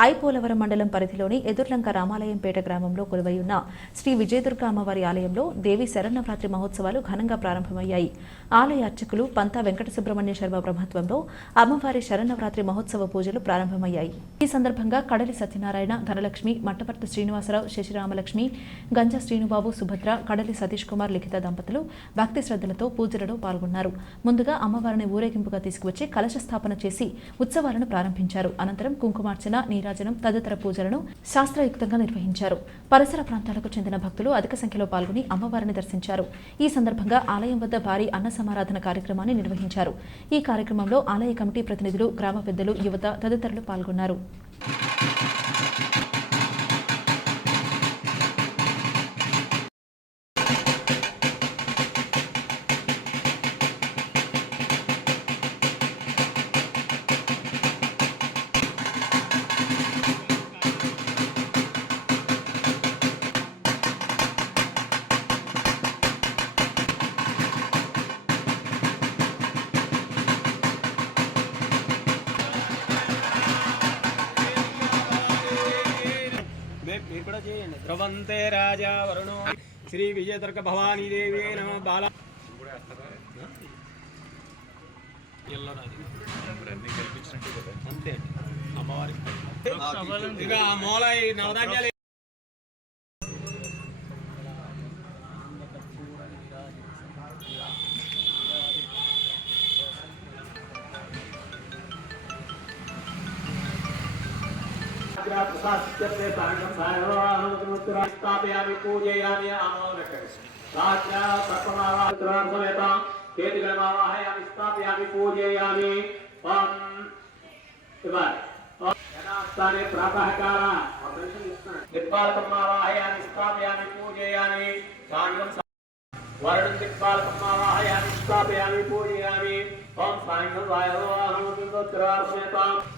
ఐపోలవరం మండలం పరిధిలోని ఎదుర్లంక రామాలయంపేట గ్రామంలో కొలువైయున్న శ్రీ విజయదుర్గ అమ్మవారి ఆలయంలో దేవి శరణవరాత్రి మహోత్సవాలు ఘనంగా ప్రారంభమయ్యాయి. ఆలయ అర్చకులు పంతా వెంకట సుబ్రహ్మణ్య శర్మ బ్రహ్మత్వంలో అమ్మవారి శరణవరాత్రి మహోత్సవ పూజలు ప్రారంభమయ్యాయి. ఈ సందర్భంగా కడలి సత్యనారాయణ ధనలక్ష్మి మట్టపర్తి శ్రీనివాసరావు శశిరామలక్ష్మి గంజా శ్రీనుబాబు సుభద్ర కడలి సతీష్ కుమార్ లిఖిత దంపతులు భక్తి శ్రద్ధలతో పూజలలో పాల్గొన్నారు. ముందుగా అమ్మవారిని ఊరేగింపుగా తీసుకువచ్చి కలశ స్థాపన చేసి ఉత్సవాలను ప్రారంభించారు. అనంతరం కుంకుమార్చన నీరాజనం తదితర పూజలను శాస్త్రయుక్తంగా నిర్వహించారు. పరిసర ప్రాంతాలకు చెందిన భక్తులు అధిక సంఖ్యలో పాల్గొని అమ్మవారిని దర్శించారు. ఈ సందర్భంగా ఆలయం వద్ద భారీ అన్న సమారాధన కార్యక్రమాన్ని నిర్వహించారు. ఈ కార్యక్రమంలో ఆలయ కమిటీ ప్రతినిధులు గ్రామ పెద్దలు యువత తదితరులు పాల్గొన్నారు. మీరు కూడా చేయండి ధ్రువంతే రాజా వరుణో శ్రీ విజయదుర్గ భవానీ దేవి నమ బాల. అంతే అమ్మవారికి ఇక ఆ మూల ఈ నవధాన్యాలు प्रसाद्यते पाण्डं सायवाहमतिमुत्तराय स्थापयामि पूजयामि आमोदकं सात्या सर्पमावात्रां समेतां केति गणमावाहयामि स्थापयामि पूजयामि ॐ शिवाय यदास्थाने प्रातःकालः दिग्पालकमावाहयामि स्थापयामि पूजयामि साङ्गं वर्णं दिग्पालकमावाहयामि स्थापयामि पूजयामि ॐ साङ्गं वायवाहमतिमुत्तराय समेतां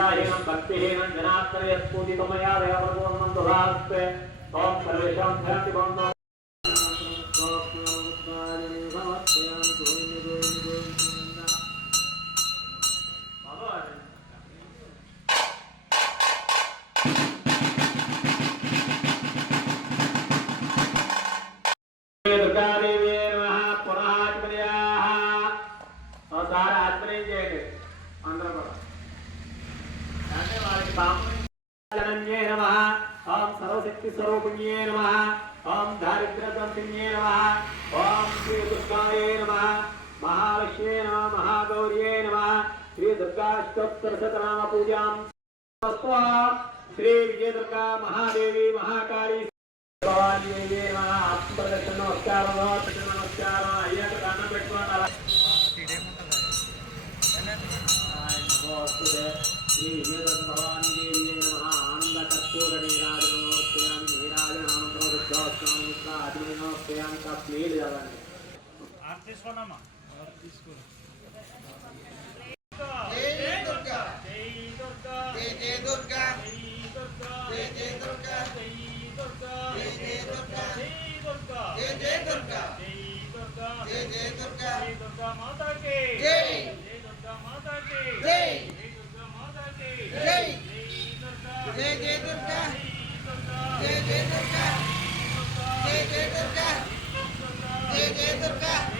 ध्यायेन भक्तिहेन जनात्रयस्फूजितमया वयवर्गोन्नं दुरास्ते त्वं सर्वेषां धरति बन्धो पुनः आत्मने अंदर पड़ा पावनये नमः। ॐ सर्वशक्तिस्वरूपिण्ये नमः। ॐ दारिद्र्यध्वंसिन्ये नमः। ॐ श्रीदुर्गायै नमः। महालक्ष्म्ये नमः। महागौर्ये नमः। श्रीदुर्गाष्टोत्तरशतनामपूजां श्री विजयदुर्गा महादेवी महाकाली भवानी नमः। आत्मप्रदर्शन नमस्कारः వచ్చినాం ఇట్లా అది పోయినా వస్తాయి అంత ప్లేలు కదండి తీసుకోనమ్మా తీసుకో जय दुर्गा